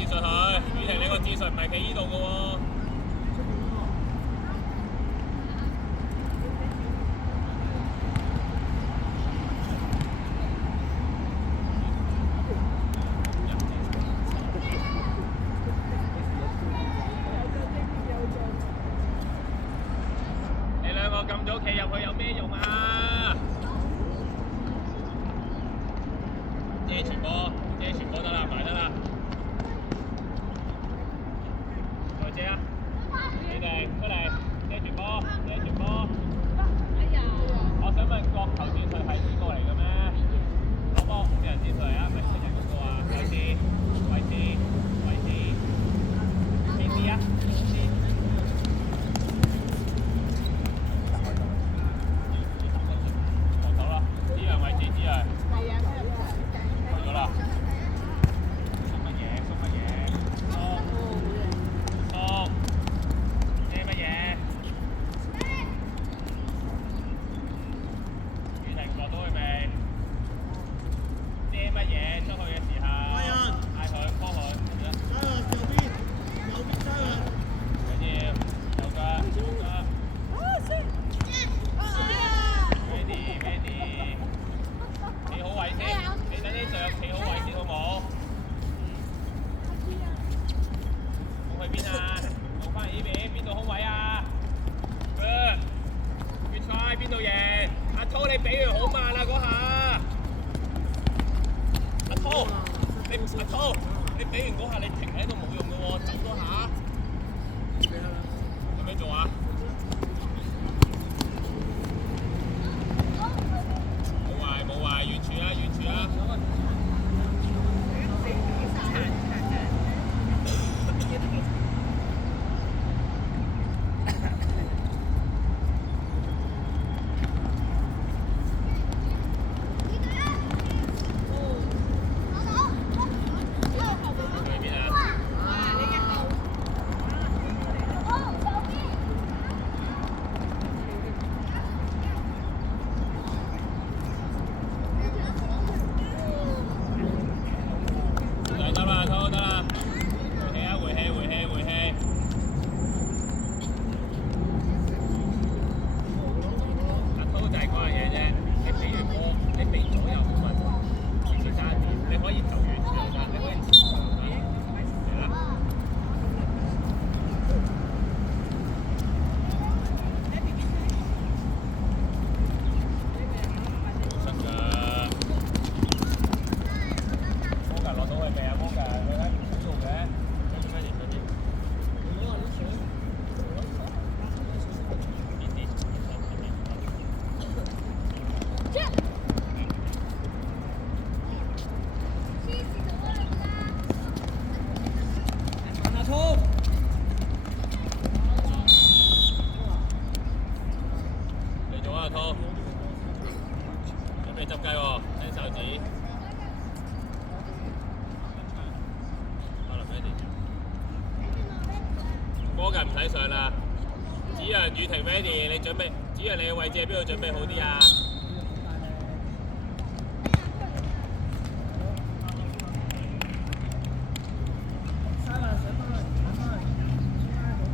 戰術佢，雨婷你個戰術唔係企呢度嘅喎。你兩個咁早企入去有咩用啊？遮傳波，遮傳波得啦，埋得啦。再遮啊！你哋出嚟，遮傳波，遮傳波。我想問國球戰術係呢個嚟嘅咩？攞波5人戰術嚟啊，唔係7人嗰個啊。位置，位置，位置。邊啲啊？望到啦，子陽位置，子陽。去咗啦。送乜嘢？送乜嘢？送。送。遮乜嘢？雨婷落到去未？遮乜嘢？出去嘅時候，嗌佢 call 佢。緊要，有腳，有腳。Ready， ready。企好位先，你等啲隊友企好位先好冇？冇去邊啊？冇翻嚟呢邊，邊度空位啊？Good， 決賽邊度贏？阿濤你俾佢好慢啊嗰下。阿濤，你俾完嗰下你停喺度冇用嘅喎，走多下。做咩做啊？冇壞冇壞，完全啊完全啊！唔使上啦，子陽雨婷 ready， 你準備，子陽你嘅位置喺邊度準備好啲啊？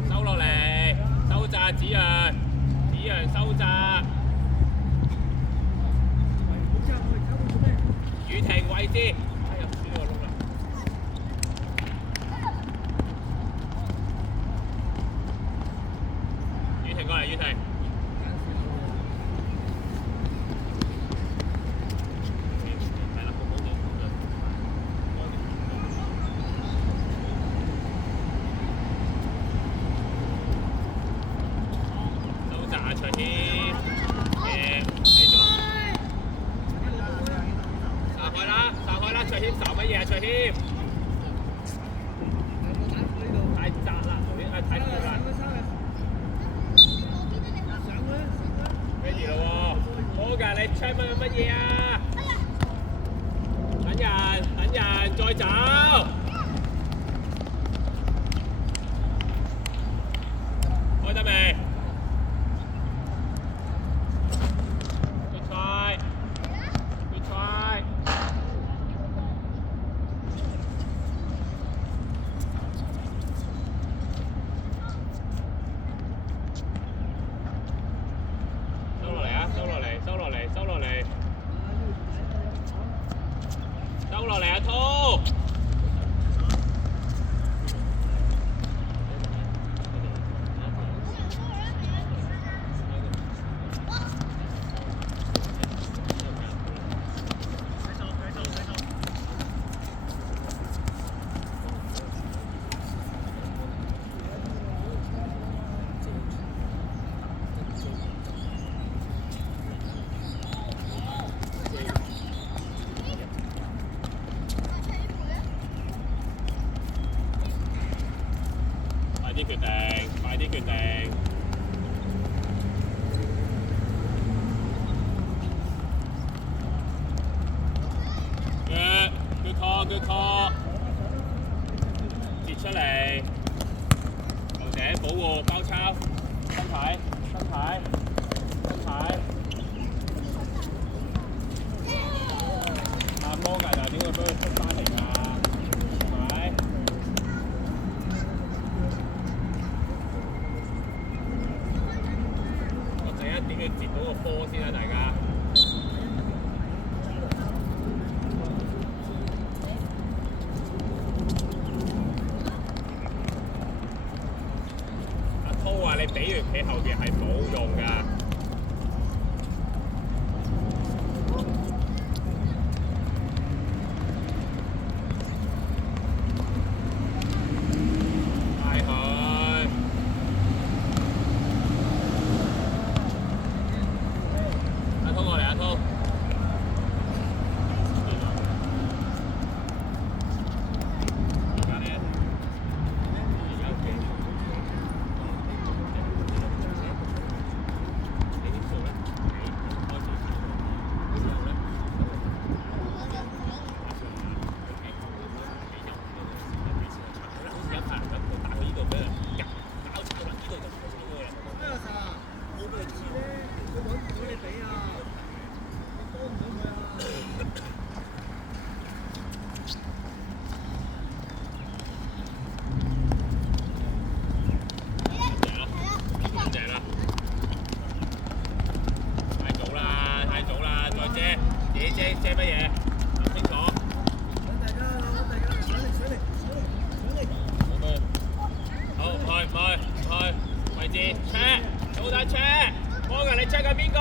收落嚟，收窄子陽，子陽收窄。雨婷位置。過嚟，雨婷。係啦，好好。收窄隨添，繼續。散開啦，隨添，睄乜嘢啊，隨添？太窄啦，太闊啦。ready 咯喎，好㗎，你 check 乜嘢啊？等人，再走。開得未？落嚟啊，滔！快啲決定，快啲決定。Good call， 截出嚟，頭頂保護交叉，身體，身體，身體。阿摩根啊，點會俾佢出翻嚟㗎？係咪？我第一點要截到個波先啦，大家。你俾完企後邊係冇用㗎。帶佢。阿滔過嚟，阿滔。遮乜嘢？諗清楚。好，唔去，位置 check， 早單 check， 摩根你 check 緊邊個？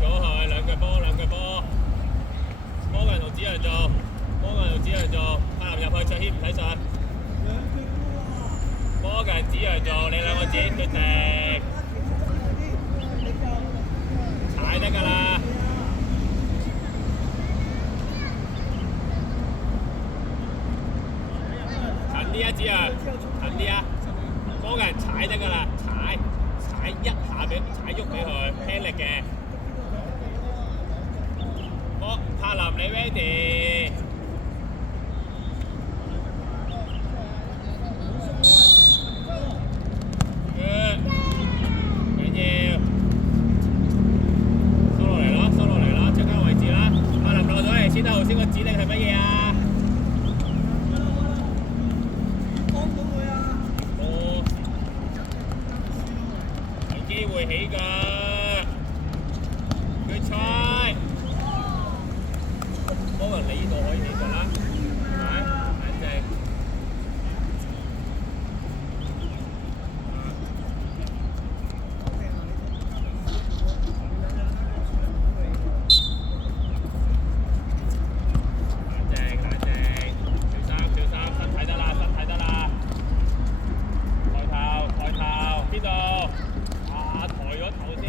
左去，兩腳波。摩根同子陽做，柏林入去，卓軒唔使上。摩根子陽做，你兩個自己決定，踩得㗎啦。近啲啊，子陽，近啲啊。摩根踩得㗎啦，踩一下俾踩喐俾佢，輕力嘅。柏林你 ready？先頭先個指令係乜嘢啊？幫到佢啊！有機會起㗎 ，Good try。可能你呢度可以起㗎啦，係咪？冷靜。邊度？啊，抬咗頭先。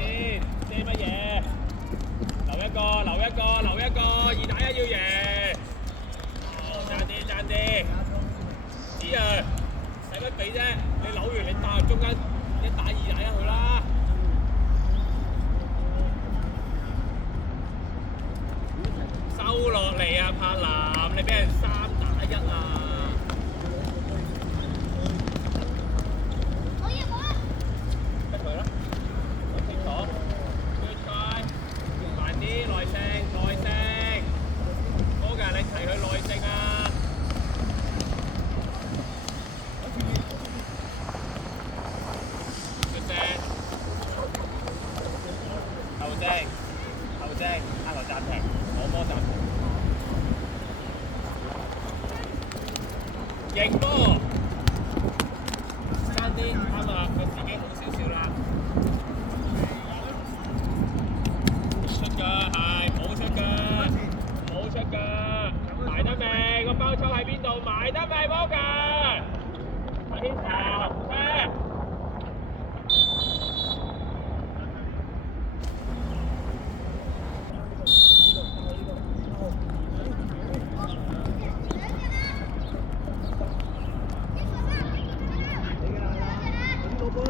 跟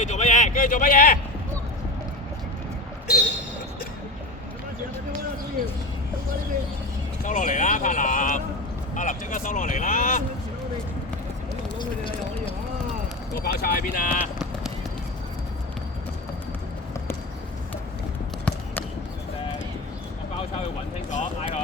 住做乜嘢？跟住做乜嘢？收落嚟啦，柏林！柏林即刻收落嚟啦！個交叉喺邊啊？個交叉要揾清楚，嗌佢。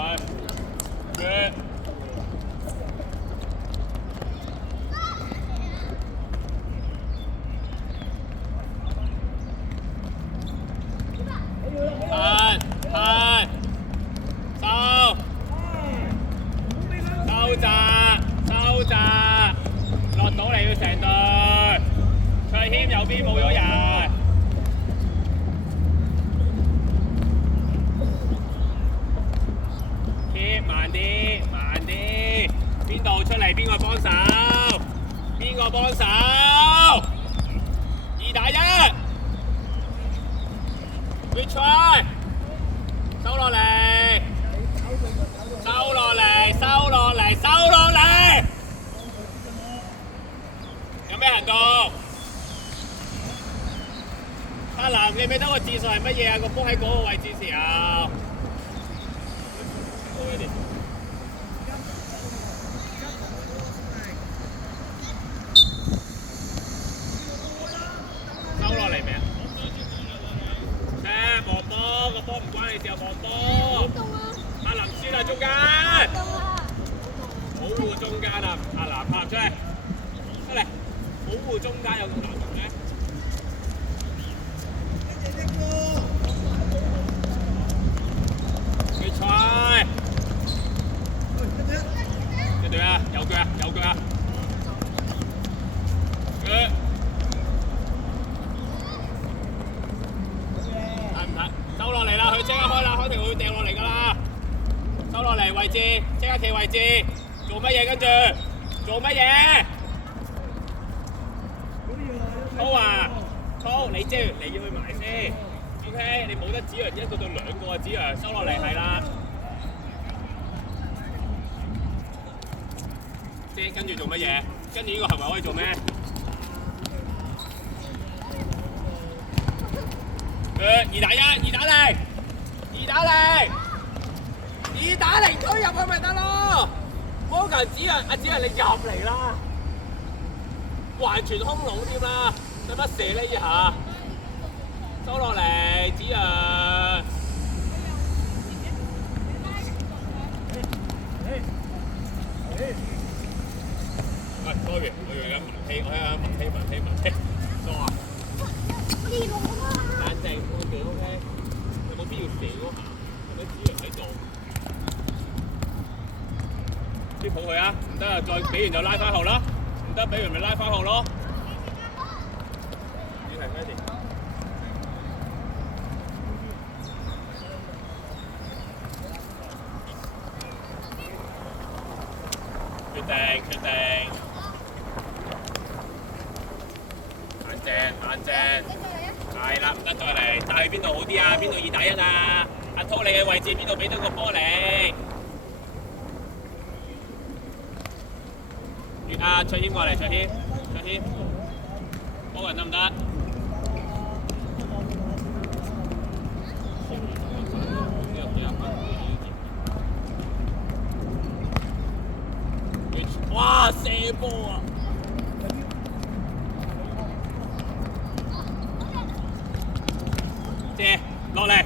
收窄，落到嚟要成隊。蔡謙右邊冇咗人。謙慢啲，慢啲。邊度出嚟？邊個幫手？邊個幫手？2打1。We try。收落嚟。收落嚟，收落嚟，收落嚟！有咩行動？阿南，記唔記得個戰術係乜嘢啊？個波喺嗰個位置時候。收落嚟未啊？望波，個波唔關你事啊！望波。阿林輸啦，中間。保護中間啊！阿南拍出嚟，出嚟，保護中間有咁難做咩？佢賽，一隊啊，右腳啊，右腳啊，佢睇唔睇？收落嚟啦，佢即刻開啦，肯定會掉落嚟㗎啦。收落嚟位置，即刻企位置。做乜嘢？跟住做乜嘢？操啊！操！你即係你要去埋先 ，OK？ 你冇得只人一個到兩個啊！只人收落嚟係啦。即跟住做乜嘢？跟住呢個行為可以做咩？2打1， 2打0， 2打0， 2打0推入去咪得咯！摩根子啊，阿子啊，你入嚟啦，環傳空籠添啦，使乜射呢一下？收落嚟，子啊！喂 ，sorry， 我用緊文希，我睇下文希，多啊！冷靜，OK， 有冇必要射嗰下？有冇子陽喺度？先抱佢啊！唔得啊，再俾完就拉翻後啦。唔得，俾完咪拉翻後咯。你係咩嚟？決定，冷靜，係啦，唔得再嚟，帶去邊度好啲啊？邊度2打1啊？阿滔你嘅位置邊度俾到個波你？阿卓謙過嚟，卓謙，波人得唔得？哇！射波啊！借落嚟，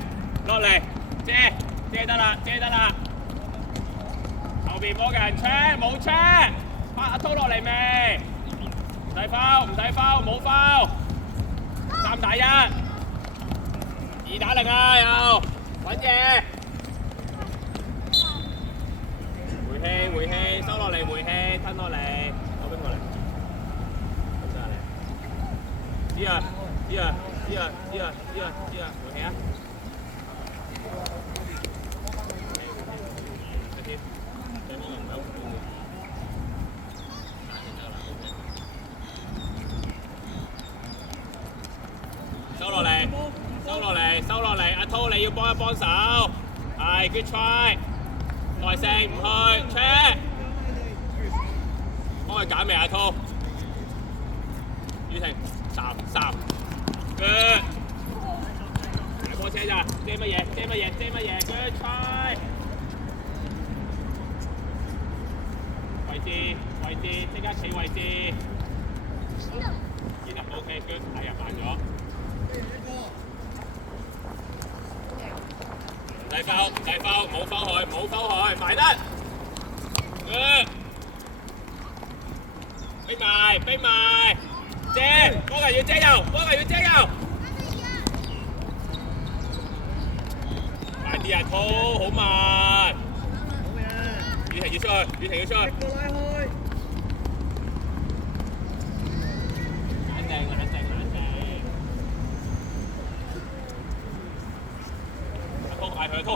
借得啦！後邊冇人車，冇車。阿滔落嚟未？唔使foul，冇foul。3打1，2打0啊！又揾嘢，回氣，收落嚟回氣，吞落嚟，攞邊過嚟？咁得嚟。知啊，回氣啊！係要幫一幫手，係 good try， 耐性唔去 check， 幫佢揀未啊滔？雨婷3 good， 大波車咋？遮乜嘢 good try， 位置即刻企位置。OK good， 哎呀慢咗。唔使foul，冇foul去，埋得。good， 逼埋，遮，波球要遮右。快啲啊，拖好慢。雨婷要出去。冷靜。阿滔嗌佢阿滔。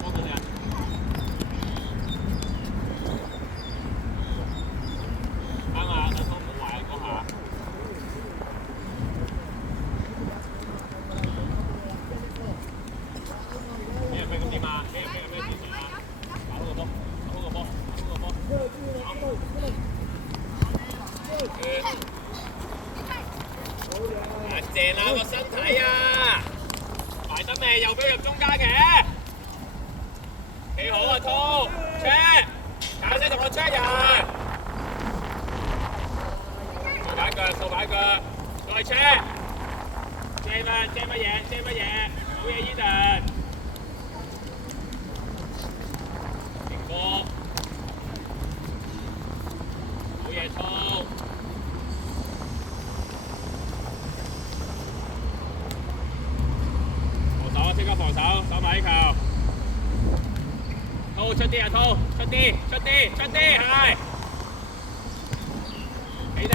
幫到你啊！啱啊，阿滔冇壞嗰下。咩咁點啊？咩戰術啊？打好個波。正啦個身體啊！埋得未？又俾入中間嘅，幾好啊！滔 check， 搞聲同我 check 人，掃擺腳，再 check， 遮乜嘢？好嘢 Eden， 停波，好嘢滔。即刻防守，守埋呢球。滔出啲啊，滔出啲，係。起定。